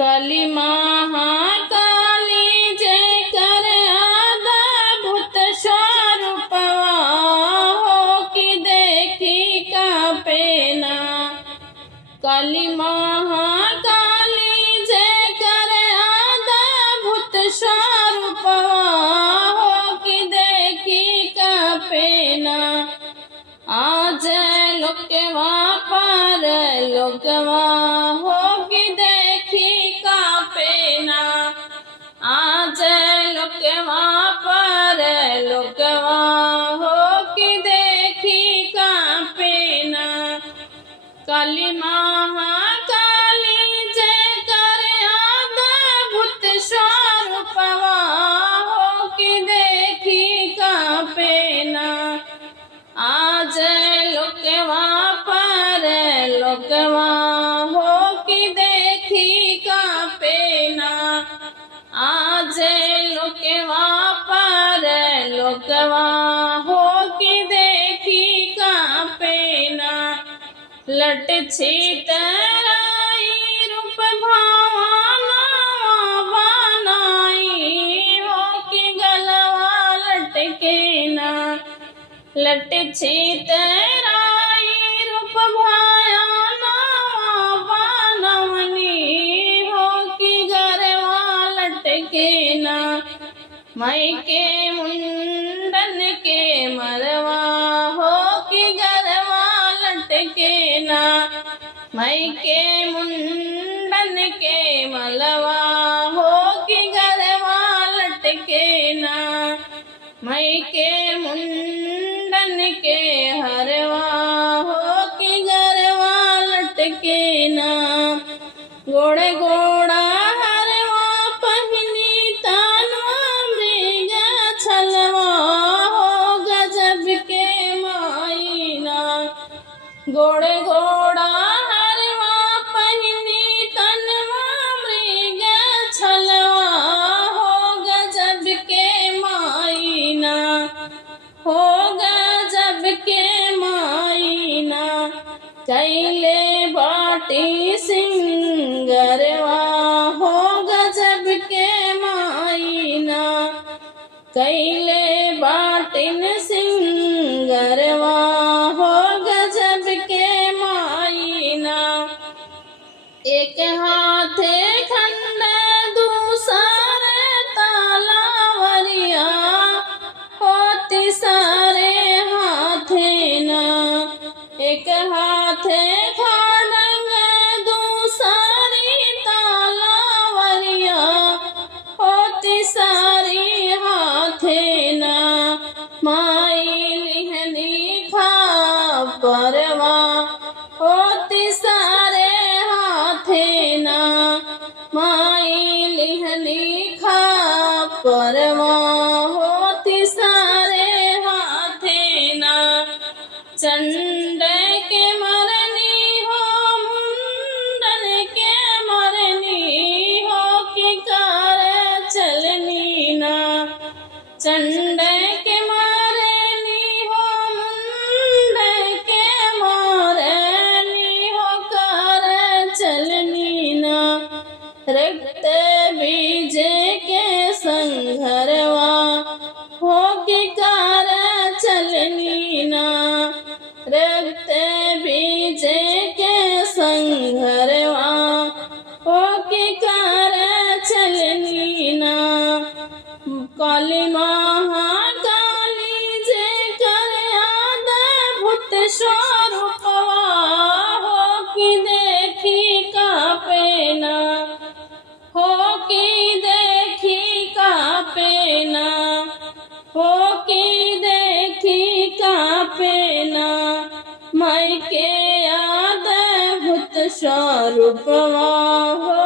काली महाकाली जय कर अद्भुत स्वरूपवा हो कि देखी कापेना। काली महाकाली जय कर अद्भुत स्वरूपवा हो कि देखी कापेना। आज लोकवा पर लोकवा हो कि देखी कापेना। आज लोकवा पर लोकवा हो कि देखी कापेना। काली महाकाली जय कर अद्भुत स्वरूपवा हो कि देखी कापेना। आज लोकवा पर लोकवा हो कि देखी कापेना। आज लोकवा पर लोकवा हो कि देखी कापेना। लट छितराई रूप भावना बनाई हो कि गलवा लटकेना। लट छितराई रूप भावना बनवनी हो कि गरवा लटकेना। मई के मुंडन के मरवा हो कि गरवा लटकेना। मई के मुंडन के मलवा हो कि गरवा लटकेना। मई के मुंडन के हरवा हो कि गरवा लटकेना। गोड़े गोड़ा हरवा पहनी तानवा मृग छलवा हो गजब के माईना। गोड़े गोड़ा हरवा पहनी तनवा मृग छलवा हो गजब के माईना। हो गजब के माईना। कैले बाटी सिंगरवा हो गजब के माईना। कैले बाटिन सिंगरवा हो गजब के माईना। एक हाथे खंड दूसरे तालावरिया होती सारे हाथे ना। एक हाथे खड़ंग दूसरी तालावरिया होती सारी हाथे ना। माई लिहनी खा परवा होती सारे हाथे ना। माई लिहनी खा परवा होती सारे हाथे ना। चंड के मरनी हो मुंडन के मरनी हो कि कार चलनी ना। चंड के मरनी हो मुंडन के मरनी हो कार चलनी ना। रक्त बीज के संघरवा हो कि कार चलनी ना। रक्त बीज के संघरवा हो कि कार चलनी ना। काली महाकाली जय कर अद्भुत स्वरूपवा हो कि देखी कापेना। हो कि देखी कापेना। हो कि देखी कापेना। मई के अद्भुत स्वरूपवा हो